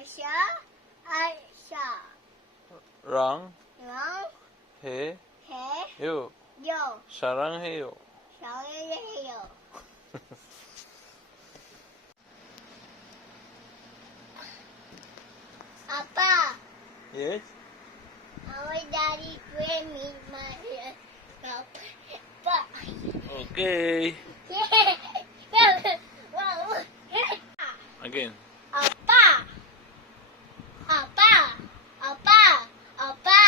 Aisha, Aisha. Rang, Rang, he, he, yo. yo. Saranghayo. Saranghayo. Papa, Yes? our daddy bring me my papa. Okay. Again. Papa, Papa, Papa, Papa,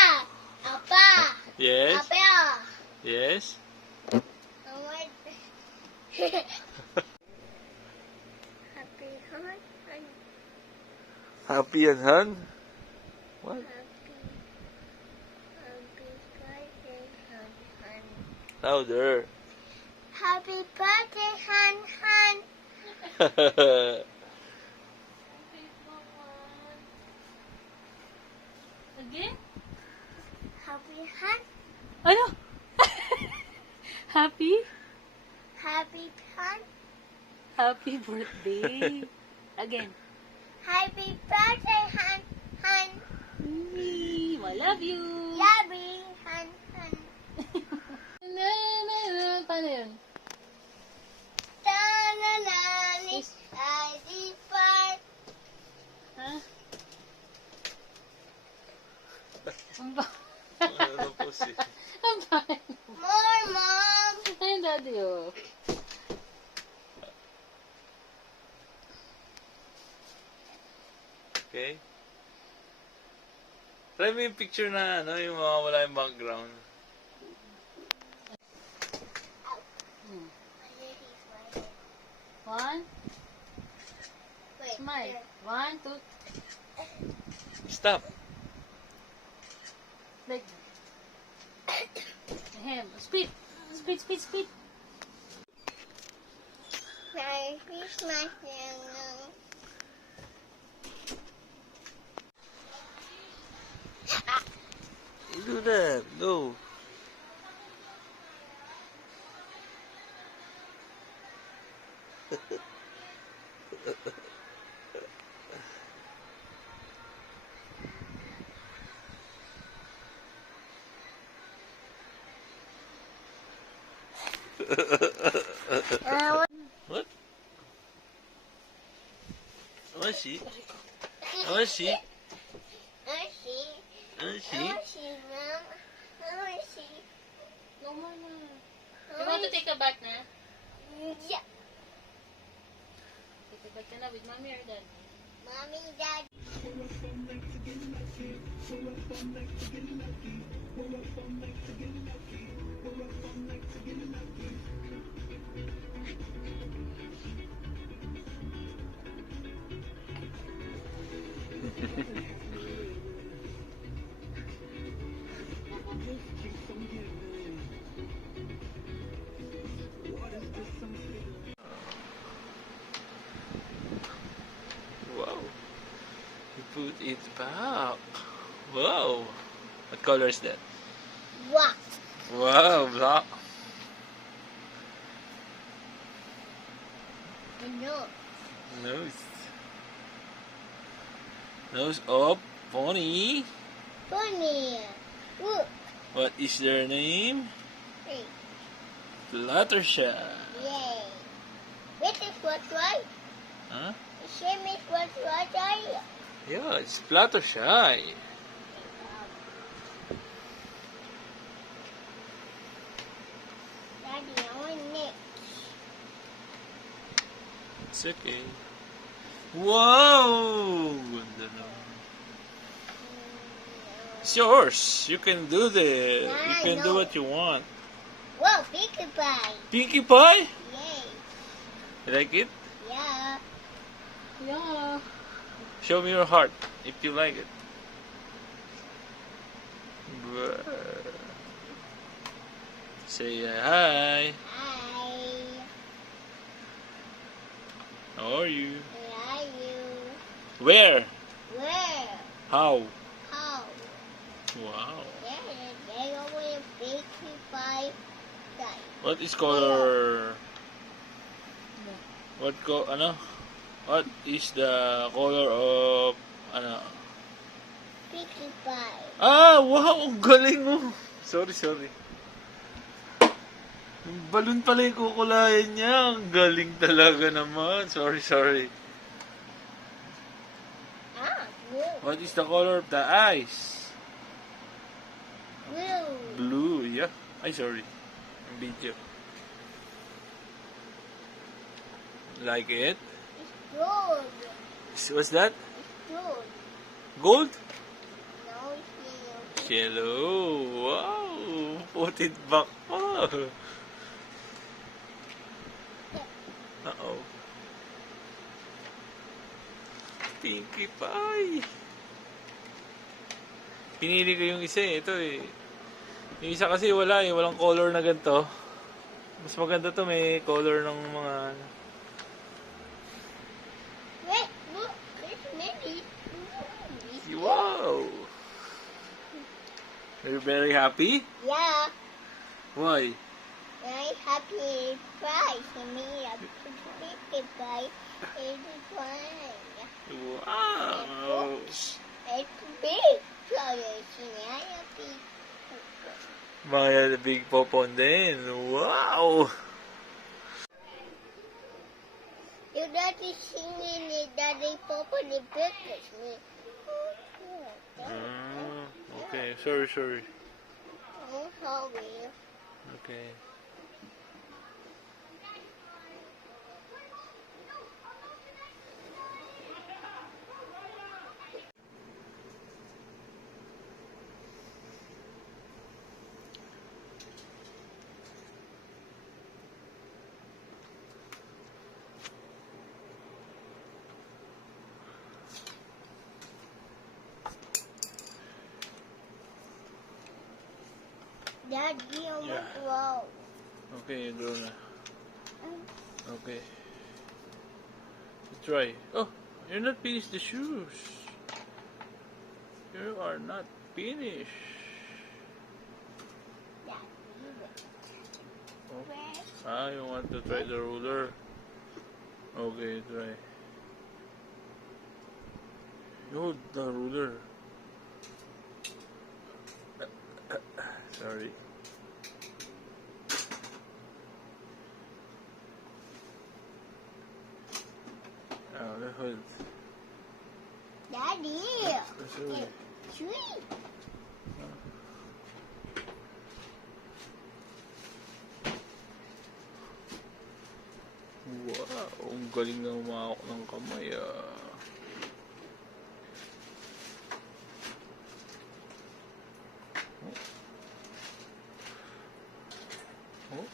Papa. Yes? Papa. Yes? Happy heart and Happy and Han? What? happy birthday, Han. Louder. Happy birthday, Han. Again? Happy Han. Ano? Happy? Happy Han. Happy birthday. Again. Happy birthday, Han. Me, I love you. Yabby, Han. Paano yun? Ta-na-na-ni, ID5. Ha? Ang ba? Ano po si? Ang ba? More, Mom. Ayun, daddy, oh. Okay. Try mo yung picture na ano, yung mawawala yung background. One. Wait, Smile. 1, 2. Stop. Like. Ahem. Speed. Speed. Merry Christmas, Nana. You do that. Go. What? What is she? What is she? What is she? Mom. No more na. You want to take a bath na? Yeah. Take a bath ka na with mommy or daddy? Mommy, Dad. Wow. You put it back. Wow. What color is that? What? Wow, black. No. Nose. Nose of pony. Bunny. Look. What is their name? Hey. Fluttershy. Yay. This is what's right. Huh? The same is what's right. Yeah, it's Fluttershy. Daddy, I want next. It's okay. Wow! Ganda naman. It's yours. You can do this. You can do what you want. Whoa, Pinkie Pie. Pinkie Pie? Yay. You like it? Yeah. Yeah. Show me your heart if you like it. Say hi. Hi. How are you? Where are you? Where? Where? How? How? Wow. They always Pinkie Pie. What is color? What is the color of Ano? Pinkie Pie. Ah, wow! Ang galing mo! Sorry. Yung balon pala yung kukulayan niya. Ang galing talaga naman. Sorry. Ah, blue. What is the color of the eyes? Blue. Blue, yeah. Ay, sorry. Ang video. Like it? It's gold. What's that? It's gold. Gold? No, it's yellow. Yellow. Wow. Put it back pa. Uh-oh. Pinkie Pie. Pinili ko yung isa eh. Ito eh. Yung isa kasi wala eh. Walang color na ganito. Mas maganda to may color ng mga... Wait, look. There's many. Wow. You're very happy? Yeah. Why? I'm happy price. I mean, a Pinkie Pie is fine. Wow. It's big. So you see, I'm happy. Mga big popon din. Wow. Your daddy singing it, Daddy Papa the breakfast me. Okay. Sorry. Oh, sorry. Okay. Daddy, oh Yeah. wow. Okay, draw na. Okay. Try. Oh, you're not finished the shoes. You are not finished. Oh. You want to try the ruler? Okay, try. Hold the ruler. Sorry. Oh, the hood. Daddy, Sorry. it's sweet. Wow, ang galing na umahok ng kamay ah. Oh.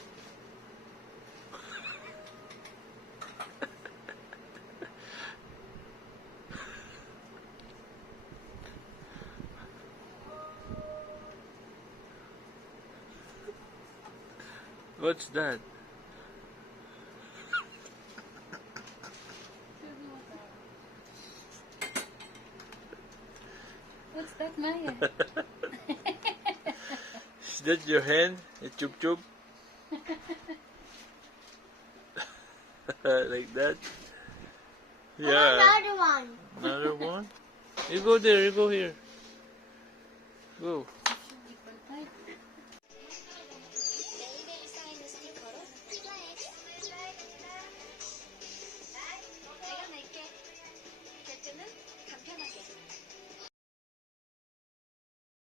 What's that? What's that, Maya? Is that your hand? A chup chup? Like that? Yeah. Another one. Another one? You go there, you go here. Go.